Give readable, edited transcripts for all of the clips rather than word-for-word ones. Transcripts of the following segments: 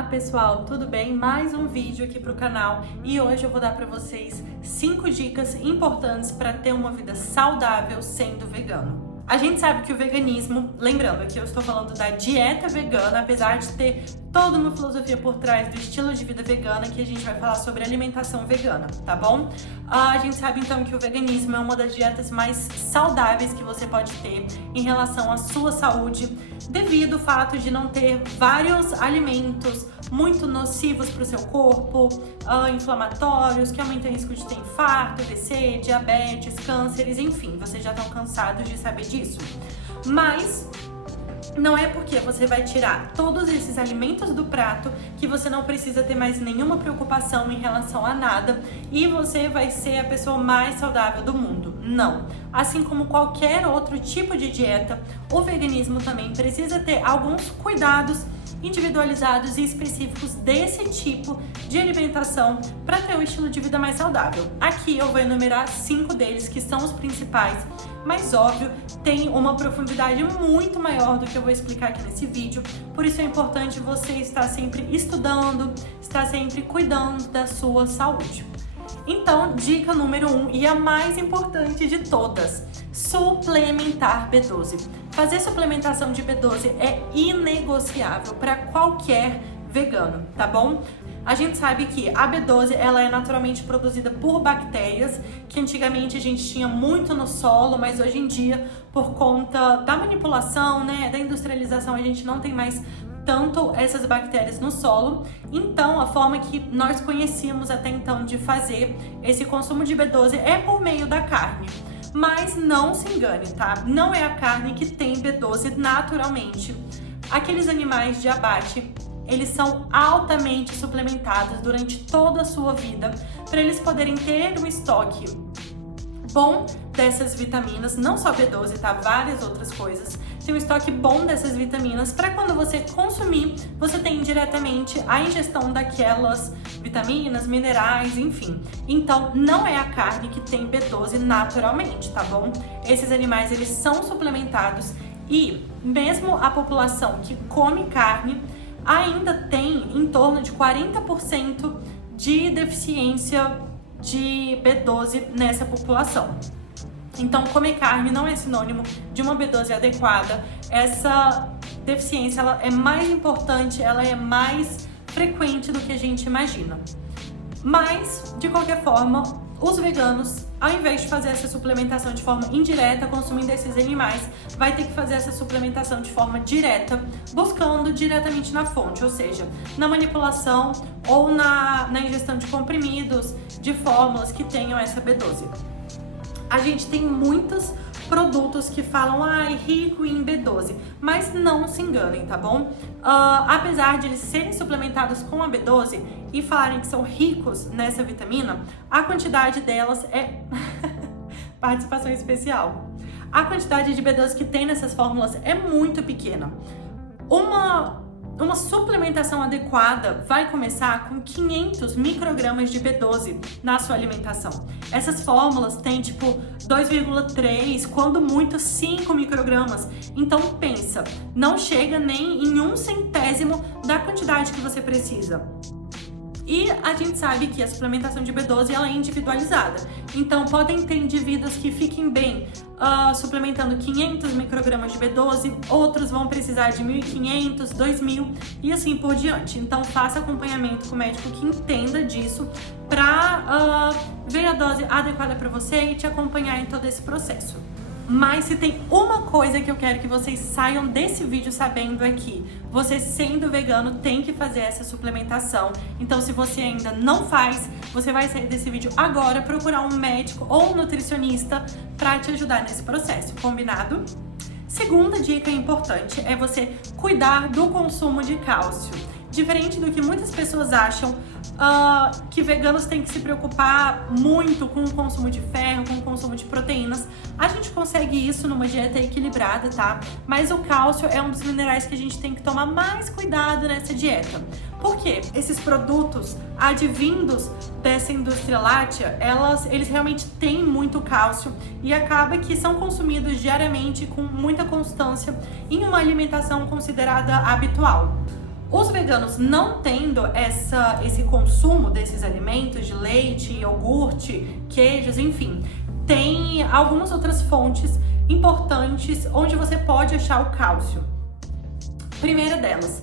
Olá pessoal, tudo bem? Mais um vídeo aqui pro canal e hoje eu vou dar para vocês 5 dicas importantes para ter uma vida saudável sendo vegano. A gente sabe que o veganismo, lembrando aqui eu estou falando da dieta vegana, apesar de ter toda uma filosofia por trás do estilo de vida vegana, que a gente vai falar sobre alimentação vegana, tá bom? A gente sabe então que o veganismo é uma das dietas mais saudáveis que você pode ter em relação à sua saúde, devido ao fato de não ter vários alimentos muito nocivos para o seu corpo, inflamatórios, que aumentam o risco de ter infarto, AVC, diabetes, cânceres, enfim, vocês já estão cansados de saber disso. Mas não é porque você vai tirar todos esses alimentos do prato que você não precisa ter mais nenhuma preocupação em relação a nada e você vai ser a pessoa mais saudável do mundo. Não. Assim como qualquer outro tipo de dieta, o veganismo também precisa ter alguns cuidados individualizados e específicos desse tipo de alimentação para ter um estilo de vida mais saudável. Aqui eu vou enumerar 5 deles que são os principais, mas óbvio, tem uma profundidade muito maior do que eu vou explicar aqui nesse vídeo, por isso é importante você estar sempre estudando, estar sempre cuidando da sua saúde. Então, dica número 1 e a mais importante de todas, suplementar B12. Fazer suplementação de B12 é inegociável para qualquer vegano, tá bom? A gente sabe que a B12 ela é naturalmente produzida por bactérias, que antigamente a gente tinha muito no solo, mas hoje em dia, por conta da manipulação, da industrialização, a gente não tem mais tanto essas bactérias no solo. Então, a forma que nós conhecíamos até então de fazer esse consumo de B12 é por meio da carne. Mas não se engane, tá? Não é a carne que tem B12 naturalmente. Aqueles animais de abate, eles são altamente suplementados durante toda a sua vida para eles poderem ter um estoque bom dessas vitaminas, não só B12, tá? Várias outras coisas. Tem um estoque bom dessas vitaminas para quando você consumir, você tem diretamente a ingestão daquelas vitaminas, minerais, enfim. Então, não é a carne que tem B12 naturalmente, tá bom? Esses animais, eles são suplementados e mesmo a população que come carne ainda tem em torno de 40% de deficiência de B12 nessa população. Então, comer carne não é sinônimo de uma B12 adequada. Essa deficiência ela é mais importante, ela é mais frequente do que a gente imagina. Mas, de qualquer forma, os veganos, ao invés de fazer essa suplementação de forma indireta, consumindo esses animais, vai ter que fazer essa suplementação de forma direta, buscando diretamente na fonte, ou seja, na manipulação ou na ingestão de comprimidos, de fórmulas que tenham essa B12. A gente tem muitos produtos que falam, rico em B12, mas não se enganem, tá bom? Apesar de eles serem suplementados com a B12 e falarem que são ricos nessa vitamina, a quantidade delas é participação especial. A quantidade de B12 que tem nessas fórmulas é muito pequena. Uma suplementação adequada vai começar com 500 microgramas de B12 na sua alimentação. Essas fórmulas têm tipo 2,3, quando muito 5 microgramas. Então pensa, não chega nem em 1/100º da quantidade que você precisa. E a gente sabe que a suplementação de B12 ela é individualizada. Então podem ter indivíduos que fiquem bem suplementando 500 microgramas de B12, outros vão precisar de 1.500, 2.000 e assim por diante. Então faça acompanhamento com o médico que entenda disso para ver a dose adequada para você e te acompanhar em todo esse processo. Mas se tem uma coisa que eu quero que vocês saiam desse vídeo sabendo é que você sendo vegano tem que fazer essa suplementação. Então se você ainda não faz, você vai sair desse vídeo agora, procurar um médico ou um nutricionista para te ajudar nesse processo, combinado? Segunda dica importante é você cuidar do consumo de cálcio. Diferente do que muitas pessoas acham, que veganos têm que se preocupar muito com o consumo de ferro, com o consumo de proteínas. A gente consegue isso numa dieta equilibrada, tá? Mas o cálcio é um dos minerais que a gente tem que tomar mais cuidado nessa dieta. Por quê? Esses produtos advindos dessa indústria láctea, eles realmente têm muito cálcio e acaba que são consumidos diariamente com muita constância em uma alimentação considerada habitual. Os veganos não tendo esse consumo desses alimentos, de leite, iogurte, queijos, enfim, tem algumas outras fontes importantes onde você pode achar o cálcio. Primeira delas,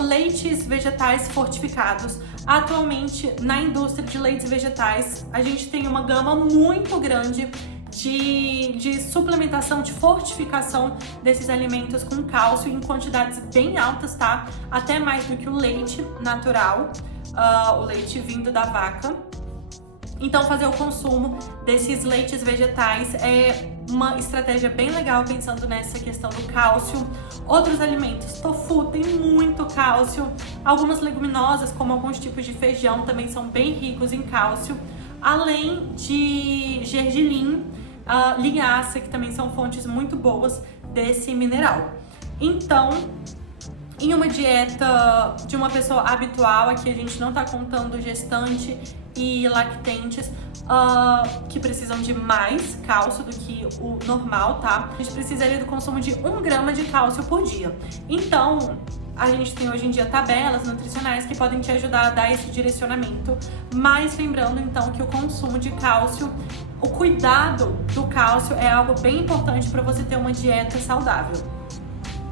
leites vegetais fortificados. Atualmente, na indústria de leites vegetais, a gente tem uma gama muito grande de suplementação, de fortificação desses alimentos com cálcio em quantidades bem altas, tá? Até mais do que o leite natural, o leite vindo da vaca. Então, fazer o consumo desses leites vegetais é uma estratégia bem legal, pensando nessa questão do cálcio. Outros alimentos, tofu tem muito cálcio. Algumas leguminosas, como alguns tipos de feijão, também são bem ricos em cálcio. Além de gergelim, linhaça, que também são fontes muito boas desse mineral. Então, em uma dieta de uma pessoa habitual, aqui a gente não tá contando gestante e lactentes, que precisam de mais cálcio do que o normal, tá? A gente precisaria do consumo de 1 grama de cálcio por dia. Então, a gente tem hoje em dia tabelas nutricionais que podem te ajudar a dar esse direcionamento, mas lembrando então que o consumo de cálcio, o cuidado do cálcio é algo bem importante para você ter uma dieta saudável.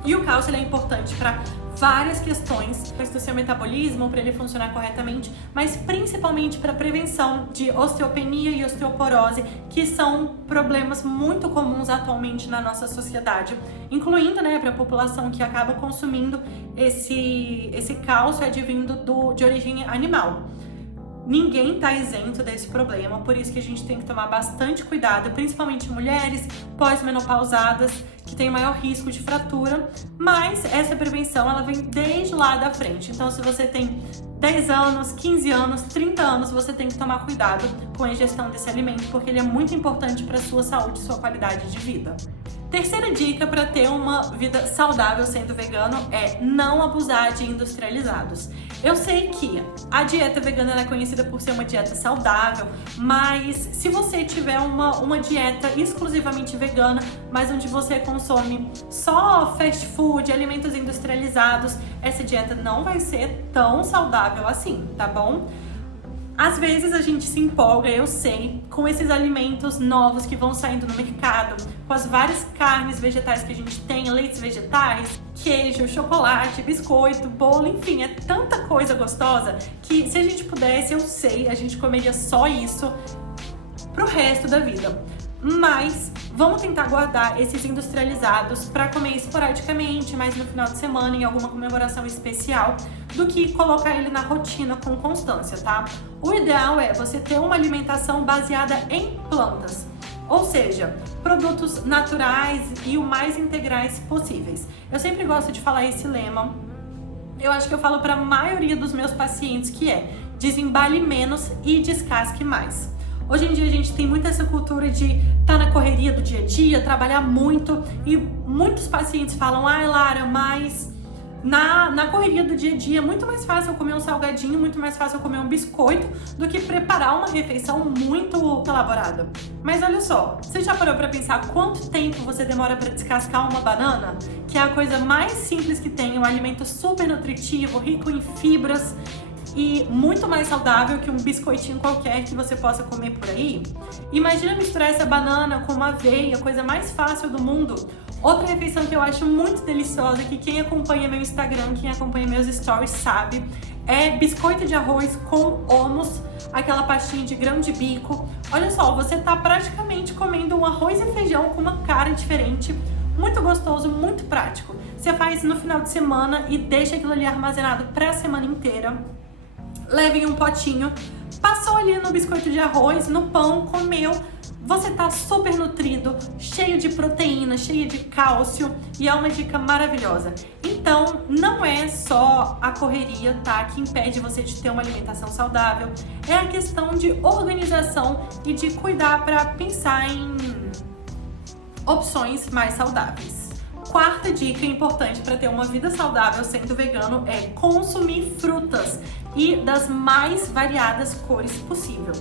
E o cálcio ele é importante para várias questões do seu metabolismo, para ele funcionar corretamente, mas principalmente para prevenção de osteopenia e osteoporose, que são problemas muito comuns atualmente na nossa sociedade, incluindo, né, para a população que acaba consumindo esse cálcio advindo de origem animal. Ninguém está isento desse problema, por isso que a gente tem que tomar bastante cuidado, principalmente mulheres pós-menopausadas, que têm maior risco de fratura, mas essa prevenção ela vem desde lá da frente. Então, se você tem 10 anos, 15 anos, 30 anos, você tem que tomar cuidado com a ingestão desse alimento, porque ele é muito importante para a sua saúde e sua qualidade de vida. Terceira dica para ter uma vida saudável sendo vegano é não abusar de industrializados. Eu sei que a dieta vegana ela é conhecida por ser uma dieta saudável, mas se você tiver uma dieta exclusivamente vegana, mas onde você consome só fast food, alimentos industrializados, essa dieta não vai ser tão saudável assim, tá bom? Às vezes a gente se empolga, eu sei, com esses alimentos novos que vão saindo no mercado, com as várias carnes vegetais que a gente tem, leites vegetais, queijo, chocolate, biscoito, bolo, enfim, é tanta coisa gostosa que se a gente pudesse, eu sei, a gente comeria só isso pro resto da vida. Mas vamos tentar guardar esses industrializados para comer esporadicamente, mais no final de semana, em alguma comemoração especial, do que colocar ele na rotina com constância, tá? O ideal é você ter uma alimentação baseada em plantas, ou seja, produtos naturais e o mais integrais possíveis. Eu sempre gosto de falar esse lema, eu acho que eu falo para a maioria dos meus pacientes, que é desembale menos e descasque mais. Hoje em dia a gente tem muito essa cultura de estar na correria do dia a dia, trabalhar muito, e muitos pacientes falam: Lara, mas na correria do dia a dia é muito mais fácil eu comer um salgadinho, muito mais fácil eu comer um biscoito do que preparar uma refeição muito elaborada. Mas olha só, você já parou para pensar quanto tempo você demora para descascar uma banana? Que é a coisa mais simples que tem, um alimento super nutritivo, rico em fibras, e muito mais saudável que um biscoitinho qualquer que você possa comer por aí. Imagina misturar essa banana com uma aveia, coisa mais fácil do mundo. Outra refeição que eu acho muito deliciosa, que quem acompanha meu Instagram, quem acompanha meus stories sabe, é biscoito de arroz com hummus, aquela pastinha de grão de bico. Olha só, você tá praticamente comendo um arroz e feijão com uma cara diferente, muito gostoso, muito prático. Você faz no final de semana e deixa aquilo ali armazenado pra semana inteira. Leve em um potinho, passou ali no biscoito de arroz, no pão, comeu, você tá super nutrido, cheio de proteína, cheio de cálcio, e é uma dica maravilhosa. Então, não é só a correria, tá, que impede você de ter uma alimentação saudável, é a questão de organização e de cuidar para pensar em opções mais saudáveis. Quarta dica importante para ter uma vida saudável sendo vegano é consumir frutas e das mais variadas cores possível.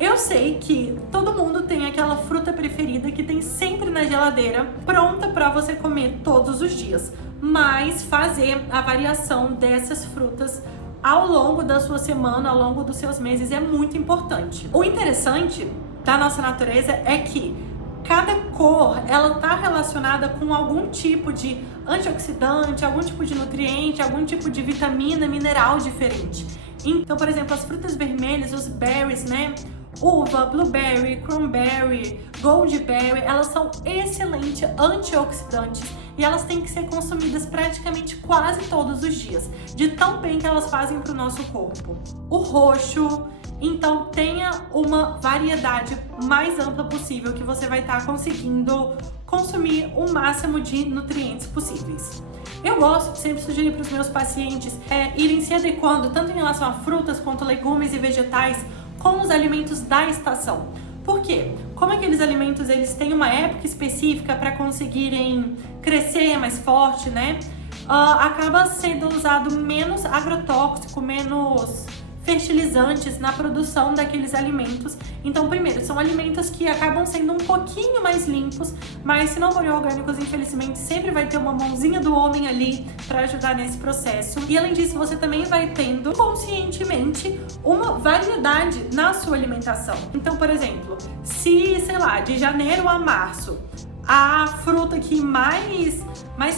Eu sei que todo mundo tem aquela fruta preferida que tem sempre na geladeira, pronta para você comer todos os dias. mas fazer a variação dessas frutas ao longo da sua semana, ao longo dos seus meses é muito importante. O interessante da nossa natureza é que cada cor, ela está relacionada com algum tipo de antioxidante, algum tipo de nutriente, algum tipo de vitamina, mineral diferente. Então, por exemplo, as frutas vermelhas, os berries, né? Uva, blueberry, cranberry, goldberry, elas são excelentes antioxidantes e elas têm que ser consumidas praticamente quase todos os dias, de tão bem que elas fazem para o nosso corpo. O roxo, então tenha uma variedade mais ampla possível que você vai estar conseguindo consumir o máximo de nutrientes possíveis. Eu gosto de sempre sugerir para os meus pacientes irem se adequando tanto em relação a frutas quanto legumes e vegetais com os alimentos da estação. Por quê? Como aqueles alimentos eles têm uma época específica para conseguirem crescer mais forte, né? Acaba sendo usado menos agrotóxico, menos fertilizantes na produção daqueles alimentos. Então, primeiro, são alimentos que acabam sendo um pouquinho mais limpos, mas se não forem orgânicos, infelizmente, sempre vai ter uma mãozinha do homem ali para ajudar nesse processo. E além disso, você também vai tendo conscientemente uma variedade na sua alimentação. Então, por exemplo, se, sei lá, de janeiro a março, a fruta que mais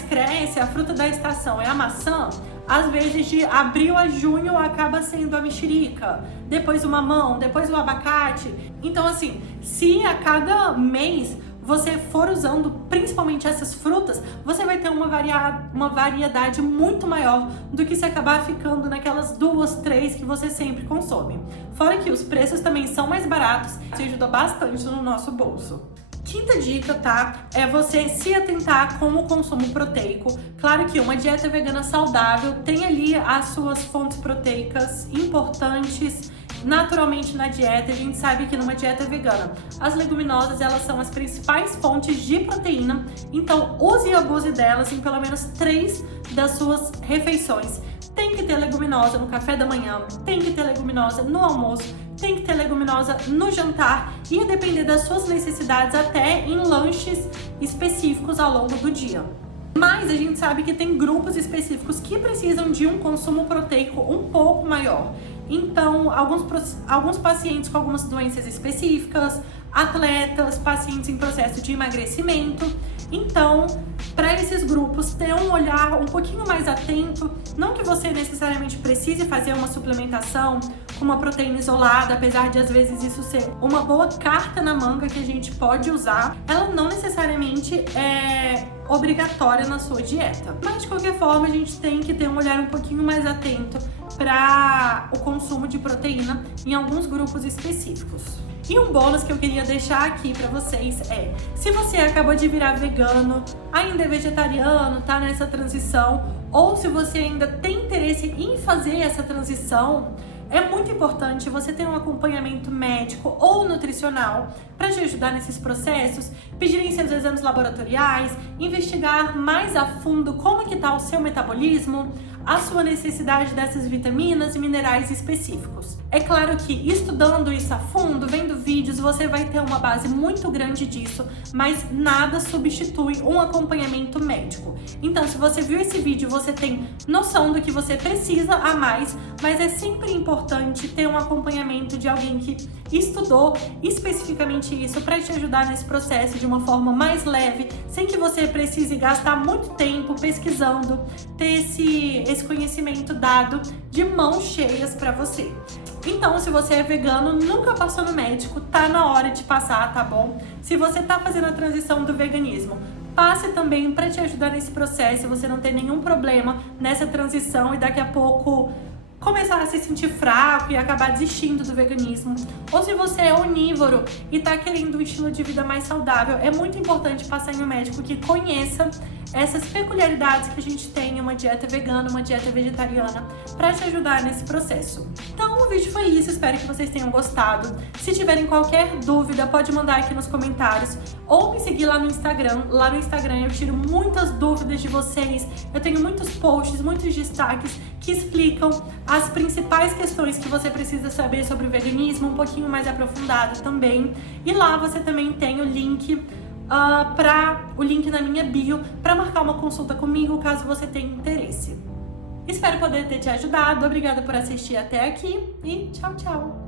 cresce, a fruta da estação é a maçã, às vezes de abril a junho acaba sendo a mexerica, depois o mamão, depois o abacate. Então assim, se a cada mês você for usando principalmente essas frutas, você vai ter uma variedade muito maior do que se acabar ficando naquelas 2, 3 que você sempre consome. Fora que os preços também são mais baratos, isso ajuda bastante no nosso bolso. Quinta dica, tá? É você se atentar com o consumo proteico. Claro que uma dieta vegana saudável tem ali as suas fontes proteicas importantes naturalmente na dieta. A gente sabe que numa dieta vegana as leguminosas elas são as principais fontes de proteína, então use e abuse delas em pelo menos 3 das suas refeições. Tem que ter leguminosa no café da manhã, tem que ter leguminosa no almoço, tem que ter leguminosa no jantar e a depender das suas necessidades até em lanches específicos ao longo do dia. Mas a gente sabe que tem grupos específicos que precisam de um consumo proteico um pouco maior. Então, alguns pacientes com algumas doenças específicas, atletas, pacientes em processo de emagrecimento. Então, para esses grupos, ter um olhar um pouquinho mais atento, não que você necessariamente precise fazer uma suplementação com uma proteína isolada, apesar de às vezes isso ser uma boa carta na manga que a gente pode usar, ela não necessariamente é obrigatória na sua dieta. Mas de qualquer forma, a gente tem que ter um olhar um pouquinho mais atento para o consumo de proteína em alguns grupos específicos. E um bônus que eu queria deixar aqui pra vocês é, se você acabou de virar vegano, ainda é vegetariano, tá nessa transição, ou se você ainda tem interesse em fazer essa transição, é muito importante você ter um acompanhamento médico ou nutricional para te ajudar nesses processos, pedirem seus exames laboratoriais, investigar mais a fundo como que está o seu metabolismo, a sua necessidade dessas vitaminas e minerais específicos. É claro que estudando isso a fundo, vendo vídeos, você vai ter uma base muito grande disso, mas nada substitui um acompanhamento médico. Então, se você viu esse vídeo, você tem noção do que você precisa a mais, mas é sempre importante ter um acompanhamento de alguém que estudou especificamente isso para te ajudar nesse processo de uma forma mais leve, sem que você precise gastar muito tempo pesquisando, ter esse conhecimento dado de mãos cheias para você. Então, se você é vegano, nunca passou no médico, tá na hora de passar, tá bom? Se você tá fazendo a transição do veganismo, passe também para te ajudar nesse processo, você não ter nenhum problema nessa transição e daqui a pouco começar a se sentir fraco e acabar desistindo do veganismo. Ou se você é onívoro e tá querendo um estilo de vida mais saudável, é muito importante passar em um médico que conheça essas peculiaridades que a gente tem em uma dieta vegana, uma dieta vegetariana, para te ajudar nesse processo. Então o vídeo foi isso, espero que vocês tenham gostado. Se tiverem qualquer dúvida, pode mandar aqui nos comentários ou me seguir lá no Instagram. Lá no Instagram eu tiro muitas dúvidas de vocês, eu tenho muitos posts, muitos destaques que explicam as principais questões que você precisa saber sobre o veganismo, um pouquinho mais aprofundado também. E lá você também tem o link para o link na minha bio para marcar uma consulta comigo, caso você tenha interesse. Espero poder ter te ajudado. Obrigada por assistir até aqui e tchau, tchau!